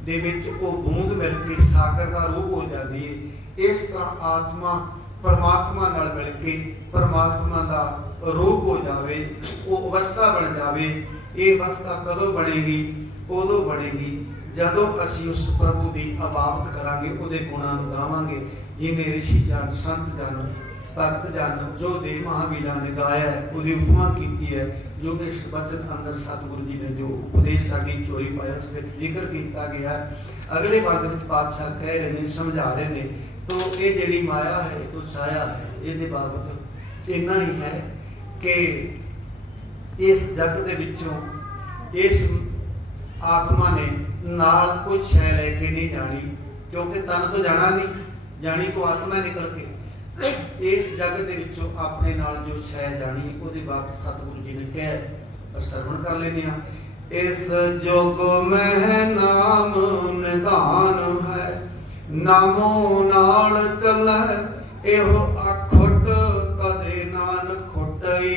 दे विच वो बूंद मिल के सागर का रूप हो जाती है। इस तरह आत्मा परमात्मा नाल मिल के परमात्मा का रूप हो जाए, वो अवस्था बन जाए। ये अवस्था कदों बनेगी? उदों बनेगी जदों असीं उस प्रभु की अबादत करांगे, उहदे गुणां नूं गावांगे। जिवें ऋषि जन, संत जन, भगत जन जो दे महावीरां ने गाया है, उसकी उपमा की है। जो इस वचन अंदर सतगुरु जी ने जो उपदेश साडी चोरी पाया उस विच जिक्र किया गया। अगले पद विच पातशाह कह रहे हैं, समझा रहे हैं, तो ये जिहड़ी माया है तो साया है। ये बाबत इन्ना ही है कि इस जग दे विचों इस आत्मा ने नाल कोई शै लैके नहीं जानी, क्योंकि तन तो जाना नहीं, जानी तो आत्मा निकल के। इस जग दे विचों अपने नाल जो शै जानी उहदी बात सतगुरु जी ने कहा, पर सरवण कर लेने आ। इस जुग में नाम निदान है, नामो नाल चलै एहो अखुट, कदे नान खुटई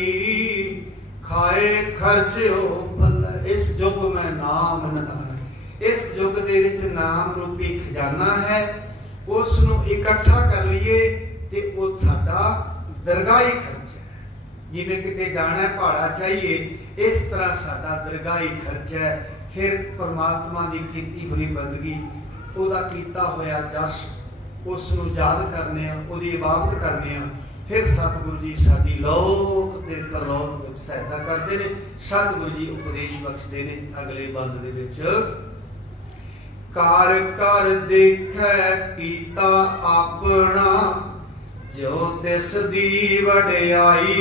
खाए खर्चो भला। इस युग में नाम निदान है, इस युग दे विच नाम रूपी खजाना है, उस नूं इकट्ठा कर लईए ते वो साडा दरगाही खर्चा है। जिवें किते जाना भाड़ा चाहिए, इस तरह साडा दरगाही खर्चा है। फिर परमात्मा की कीती हुई बंदगी, उहदा कीता होया जश, उस नूं याद करने, उहदी इबादत करने, फिर सतगुरु जी साडी लोक ते परलोक विच सहायता करते हैं। सतगुरु जी उपदेश बख्शते हैं अगले बंद दे विच, कर कर देखै कीता अपना, जो तिस दी वडियाई।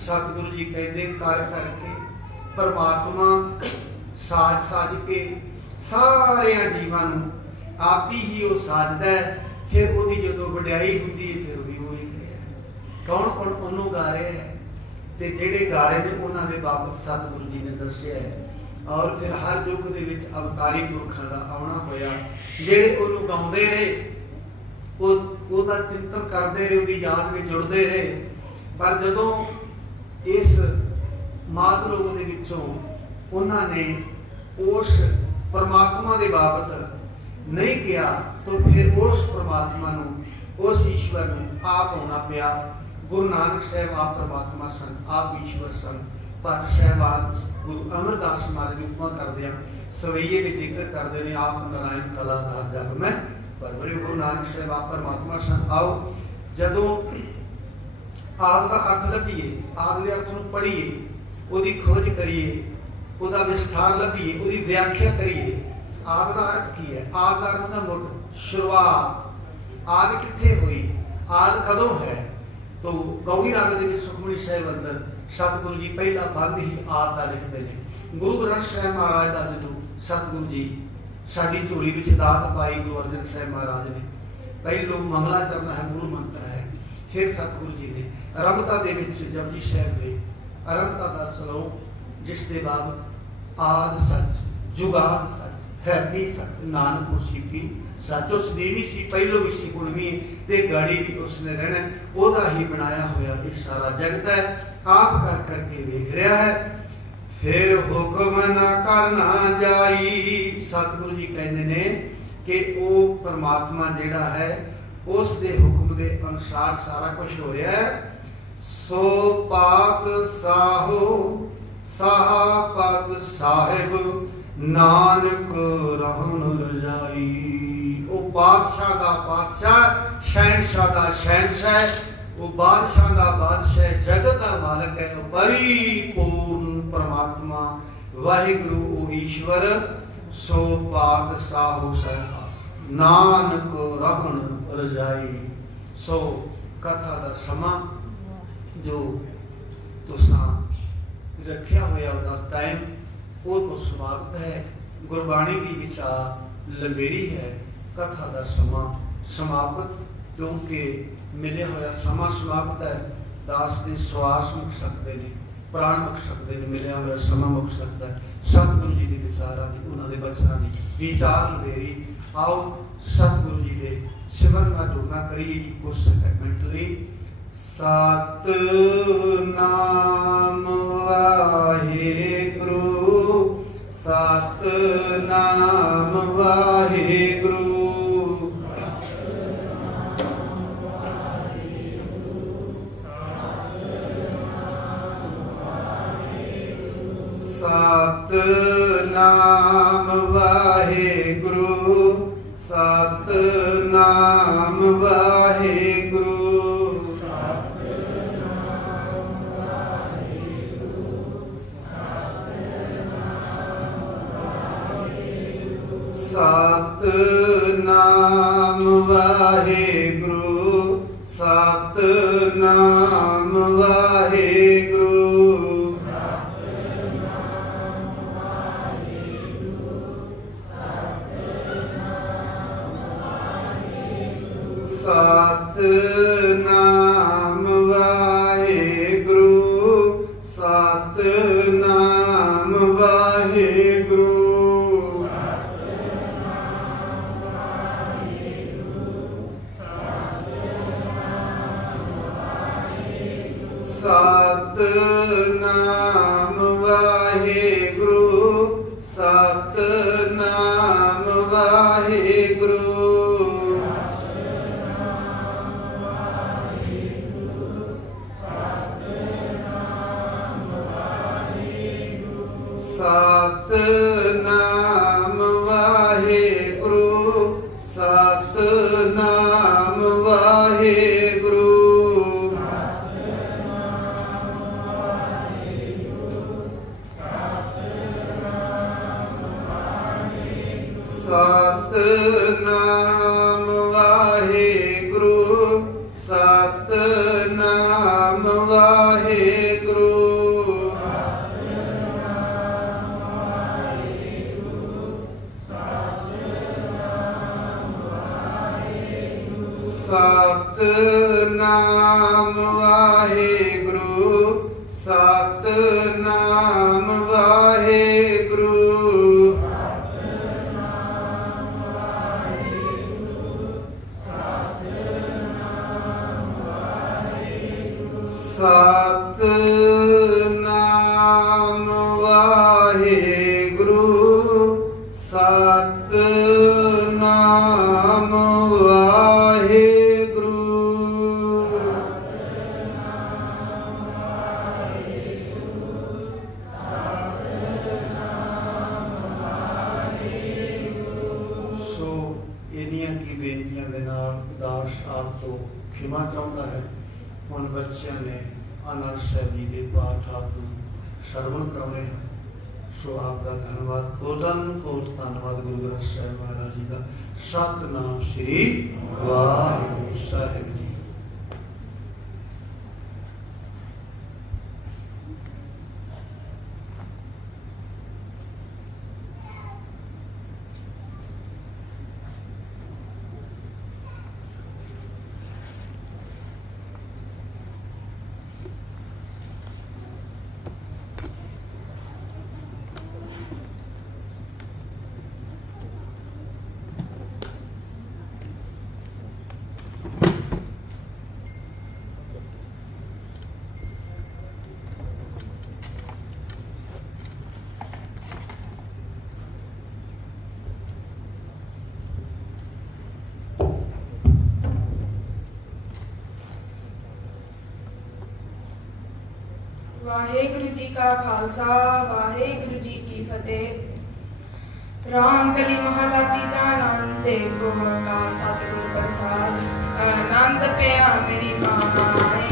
सतगुरु जी कहते कर करके परमात्मा साज साज के सारे जीवां नूं आप ही वो साजदा है। फिर वो जो वडियाई होंदी है फिर भी वो वेख रहा है कौन कौन उन्होंने गा रहा है, तो जेडे गा रहे हैं उन्होंने बाबत सतगुरु जी ने दसिया है। और फिर हर युग के विच अवतारी पुरखों का आना होया, जेडे उन्होंने गाउंदे रहे, ਉਹਦਾ चिंतन करते रहे, उसकी याद में जुड़ते रहे। पर जदों इस मात लोग के विचों उन्होंने उस परमात्मा के बाबत नहीं किया, तो फिर उस परमात्मा नूं, उस ईश्वर नूं आप होना पिया। गुरु नानक साहब आप परमात्मा सन, आप ईश्वर सन। भगत साहबान गुरु अमरदास महाराज की उपमा करदे सवैये में जिक्र करते हैं, आप नारायण कलाधार जग में परवरी। गुरु नानक साहब आप परमात्मा सन। आओ जदों आदि का अर्थ लभीए, आदि के अर्थ नूं पढ़ीए, उसकी खोज करिए, उसका विस्तार लभीए, उसकी व्याख्या करिए। आदि का अर्थ की है? आदि का अर्थ होता मुढ़, शुरुआत। आदि कित्थे हुई, आदि कदों है? तो गौड़ी राग के सुखमनी साहिब अंदर सतगुरु जी पहला बंद ही आदि का लिखते हैं। गुरु ग्रंथ साहिब महाराज का जो सतगुरु जी साडी झोली विच दात पाई गुरु अर्जन साहिब महाराज ने, पहलो मंगलाचरण है, मूल मंत्र है। फिर सतगुरु जी ने अरंभता दे विच जपजी साहिब दे अरंभता का सलोक, जिस दे बाबत आदि सच जुगाद सच है भी सच, नानक उसी की सच। उस देवी सी, पहलो भी सी, हुण भी ते गाड़ी भी उसने रहना, ओदा ही बनाया होया ये सारा जगत है। आप कर करके वेख रहा है। फिर हुक्म न करना जाई। सतगुरु जी कहते ने कि वो परमात्मा जिहड़ा है उस दे हुक्म दे अनुसार सारा कुछ हो रहा है। सो पात साहो साहा पात साहिब, नानक रहन रजाई। वो बादशाह दा बादशाह, शहनशाह दा शहनशाह, वो बादशाह दा बादशाह, जगत का मालिक है, परिपूर्ण परमात्मा वाहिगुरु ओ ईश्वर। सो पात साहो सहपास, नानक रहन रजाई। सो कथा दा समा जो तुसां रखिया होया उहदा टाइम वो तो समाप्त है। गुरबाणी की विचार लंबेरी है, कथा का समा समाप्त, क्योंकि मिले होया समा समाप्त है। दास के श्वास मुक सकते हैं, प्राण मुक सकते हैं, मिले होया समा मुक सकता है। सतगुरु जी के विचारों की, उन्होंने बचना की विचार लंबेरी। आओ सतगुरु जी के सिमरन में जुड़ना करिए कुछ सेकंड लिए। सतनाम वाहेगुरु, सतनाम वाहेगुरु, सतनाम वाहेगुरु, सतनाम वाहेगुरु, सतनाम वाहेगुरु, सतनाम वाहेगुरु। सतनाम वाहेगुरु सतनाम वाहेगुरु सतनाम वाहेगुरु सतनाम वाहेगुरु सतनाम वाहेगुरु सतनाम वाहेगुरु सतनाम वाहेगुरु सतनाम वाहेगुरु सतनाम वाहेगुरु सतनाम वाहेगुरु सतनाम वाहेगुरु सतनाम वाहेगुरु सो इन्नियां की बेनतियां दे नाल दास आप तो खिमा चाहता है। हुण बच्चों ने आनंद साहिब जी के पाठ आप श्रवण कराने हैं। सो आपका धन्यवाद कोटन कोट धन्यवाद गुरु ग्रंथ साहिब महाराज जी का। सतनाम श्री वाहिगुरु साहिब जी। वाहेगुरु जी का खालसा वाहेगुरु जी की फतेह। राम कली महला तीजा आनंद को अकार सतगुरु प्रसाद आनंद पिया मेरी माए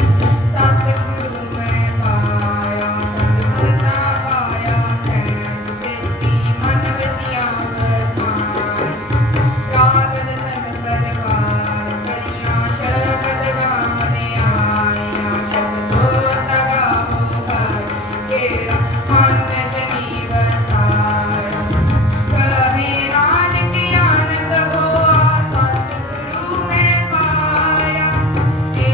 सतगुरु मैं पाया सतगुरु ता पाया सैन सेती मन विच आवधाई राग रतन परवार करिया शब्द गावने आया शब्दो तगावो हर केरा मन जनी वसाया कहे नानक आनंद होआ सतगुरु मैं पाया हे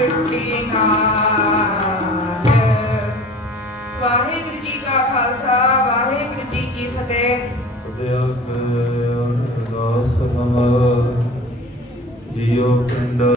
ਛੁੱਟੀ ਨਾਲ। ਵਾਹਿਗੁਰੂ ਜੀ ਕਾ ਖਾਲਸਾ, ਵਾਹਿਗੁਰੂ ਜੀ ਕੀ ਫਤਿਹ। ਅਰਦਾਸ ਜੀਓ ਪਿੰਡ